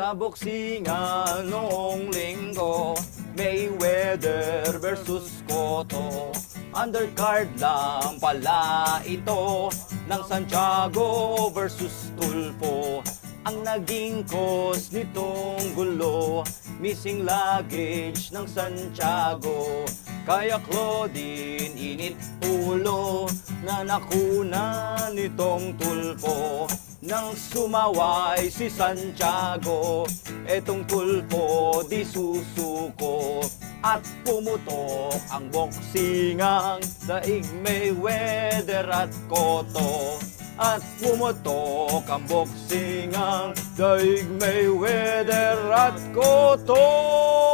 Sa boksingan noong linggo? Mayweather versus Cotto Undercard lang pala ito. Ng Santiago versus Tulfo. Ang naging cause nitong gulo. Missing luggage ng Santiago Kaya Claudine init ulo Na nakuna nitong Tulfo nang sumaway si Santiago Etong tulpo di susuko. At pumutok ang boksingang Daig Mayweather at Cotto At pumutok ang boksingang Daig Mayweather at Cotto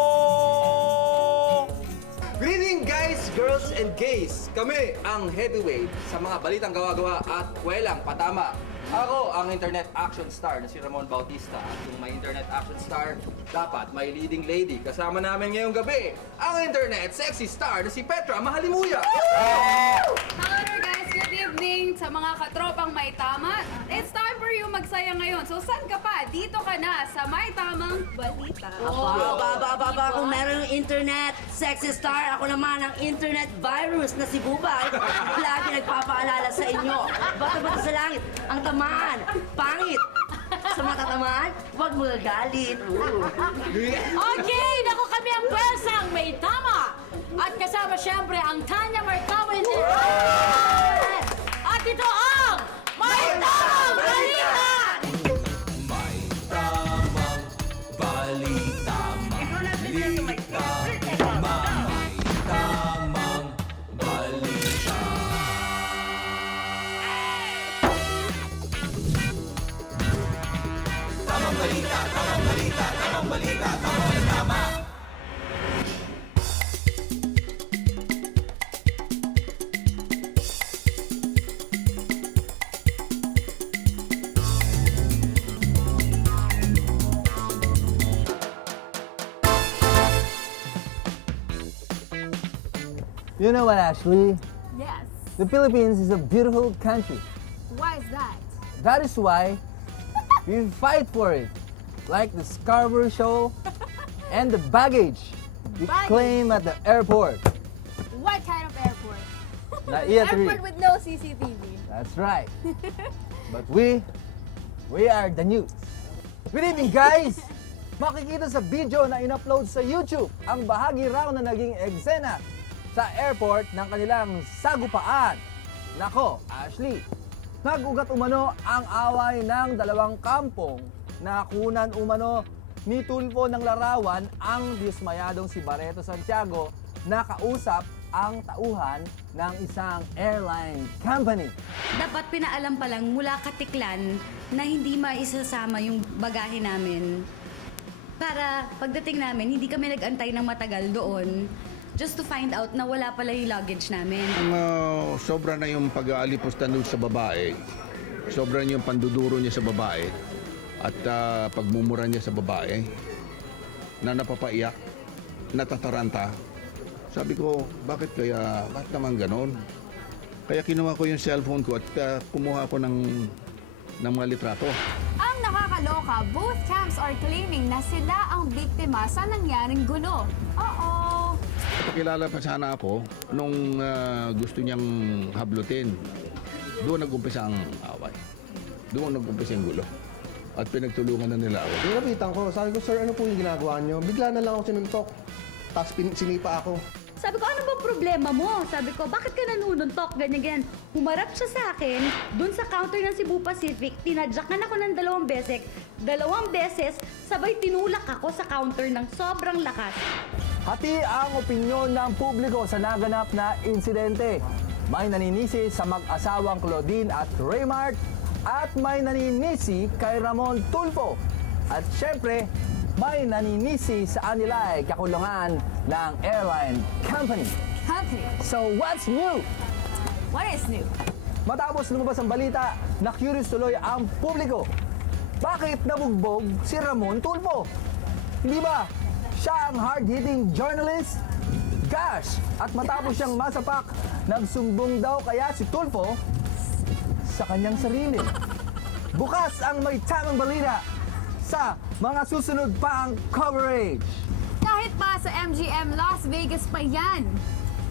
girls, and gays! Kami ang heavyweight sa mga balitang gawa-gawa at kwelang patama. Ako ang internet action star na si Ramon Bautista. At kung may internet action star, dapat may leading lady. Kasama namin ngayong gabi, ang internet sexy star na si Petra Mahalimuya. Hello guys, good evening sa mga katropang may tama. It's ngayon. So saan ka pa? Dito ka na sa may tamang balita. Aba, aba, aba, aba, aba, kung meron yung internet, sexy star, ako naman ang internet virus na si Bubay. Lagi nagpapaalala sa inyo. Bato-bato sa langit, ang tamaan, pangit. Sa matatamaan, huwag magagalit. Oo. Okay, naku kami ang pwersang may tama. At kasama siyempre ang Tanya Marcawen. At ito ang You know what, Ashley? Yes. The Philippines is a beautiful country. Why is that? That is why we fight for it. Like the Scarborough Shoal and the baggage we Baggage? claim at the airport. What kind of airport? Not yet, airport with no CCTV. That's right. But we, we are the news. Good evening, guys! Makikita sa video na in-upload sa YouTube ang bahagi raw na naging eksena sa airport ng kanilang sagupaan. Nako, Ashley, nagugat umano ang away ng dalawang kampong na kunan umano ni Tulfo ng larawan ang dismayadong si Barreto Santiago na kausap ang tauhan ng isang airline company. dapat pinaalam pa lang mula katiklan na hindi maisasama yung bagahe namin. Para pagdating namin, hindi kami nag-antay ng matagal doon just to find out na wala pala yung luggage namin. Ang ah, sobra na yung pag-aalipusta doon sa babae. Sobra na yung panduduro niya sa babae. At ah, pagmumura niya sa babae. Na napapaiyak. Natataranta. Sabi ko, bakit kaya, bakit naman ganon? Kaya kinuha ko yung cellphone ko at ah, kumuha ko ng, ng mga litrato. Ang nakakaloka, both camps are claiming na sila ang biktima sa nangyaring gulo. Oo. Pakilala pa sana ako nung ah, gusto niyang hablutin. Doon nag-umpisa ang away. Doon nag-umpisa yung gulo. At pinagtulungan na nila ako. Nilapitan ko, sabi ko, sir, ano po yung ginagawa niyo? Bigla na lang ako sinuntok. Tapos sinipa ako. Sabi ko, ano ba problema mo? Sabi ko, bakit ka nanununtok? Ganyan, ganyan. Humarap siya sa akin, dun sa counter ng Cebu Pacific, tinadyakan ako ng dalawang beses. Dalawang beses, sabay tinulak ako sa counter ng sobrang lakas. Hati ang opinyon ng publiko sa naganap na insidente. May naninisi sa mag-asawang Claudine at Raymart at may naninisi kay Ramon Tulfo. At syempre, may naninisi sa kanila ay kakulungan ng airline company. Company. So what's new? What is new? Matapos lumabas ang balita, na-curious tuloy ang publiko. Bakit nabugbog si Ramon Tulfo? Hindi ba siya ang hard-hitting journalist? Gosh! At matapos siyang masapak, nagsumbong daw kaya si Tulfo sa kanyang sarili. Bukas ang may tamang balita sa mga susunod pang coverage. Kahit pa sa MGM Las Vegas pa yan.